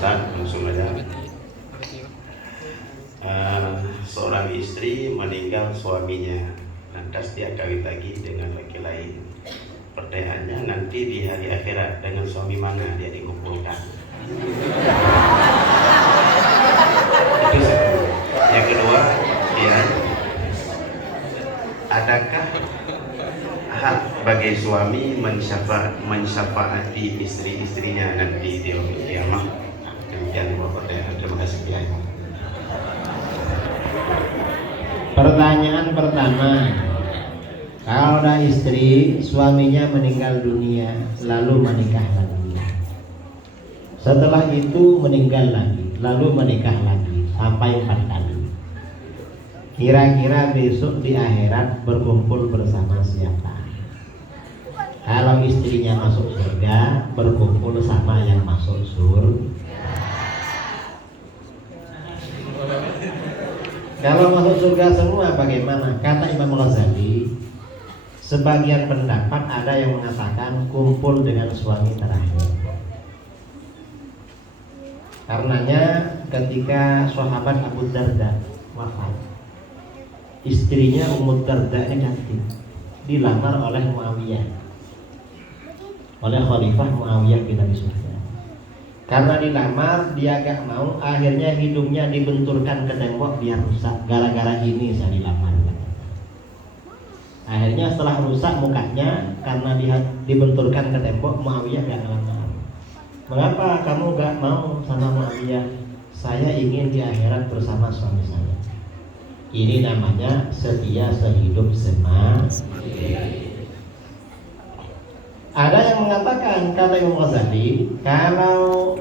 Ustaz, langsung aja. Seorang istri meninggal suaminya, lantas dia kawin lagi dengan laki lain. Pertanyaannya, nanti di hari akhirat dengan suami mana dia dikumpulkan? Itu satu. Yang kedua, dia adakah hak bagi suami mensyafaati istri-istrinya nanti di yaumil qiyamah? Demikian dua pertanyaan. Terima kasih. Pertanyaan pertama, kalau ada istri suaminya meninggal dunia lalu menikah lagi, setelah itu meninggal lagi lalu menikah lagi sampai 4 kali, kira-kira besok di akhirat berkumpul bersama siapa? Kalau istrinya masuk surga, berkumpul sama yang masuk surga. Kalau masuk surga semua bagaimana? Kata Imam Ghazali, sebagian pendapat ada yang mengatakan kumpul dengan suami terakhir. Karenanya ketika sahabat Abu Darda wafat, istrinya Ummu Darda ini cantik, dilamar oleh Muawiyah, oleh Khalifah Muawiyah bin Abi Sufyan. Karena dilamar, dia gak mau, akhirnya hidungnya dibenturkan ke tembok biar rusak. Gara-gara ini saya dilamar. Akhirnya setelah rusak mukanya, karena dia dibenturkan ke tembok, Muawiyah gak ngelamar. Mengapa kamu gak mau sama Muawiyah? Saya ingin di akhirat bersama suami saya. Ini namanya setia sehidup semati. Ada yang mengatakan, kata Imam Ghazali, kalau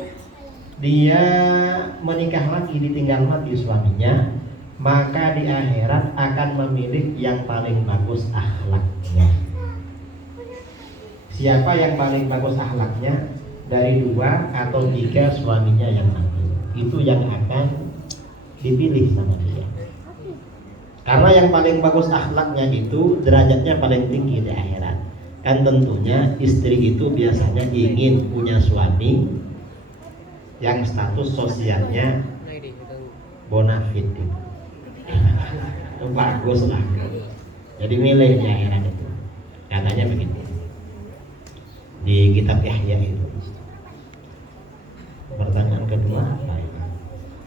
dia menikah lagi ditinggal mati suaminya, maka di akhirat akan memilih yang paling bagus akhlaknya. Siapa yang paling bagus akhlaknya? Dari 2 atau 3 suaminya yang mati, itu yang akan dipilih sama dia. Karena yang paling bagus akhlaknya itu derajatnya paling tinggi di akhirat. Kan tentunya istri itu biasanya ingin punya suami yang status sosialnya bonafit itu. Bagus lah. Jadi milih di akhirat itu. Katanya begitu. Di kitab Ihya itu. Pertanyaan kedua apa itu?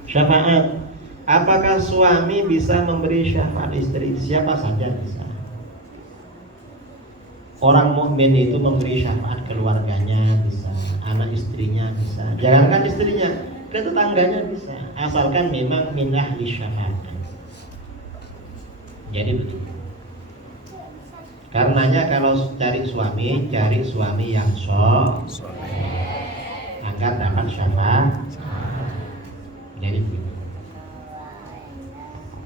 Syafaat. Apakah suami bisa memberi syafaat istri? Siapa saja bisa. Orang mukmin itu memberi syafaat keluarganya bisa, anak istrinya bisa, jangankan istrinya, ke tetangganya bisa, asalkan memang min ahli syafaat. Jadi begitu. Karenanya kalau cari suami yang soleh agar dapat syafaat. Jadi begitu.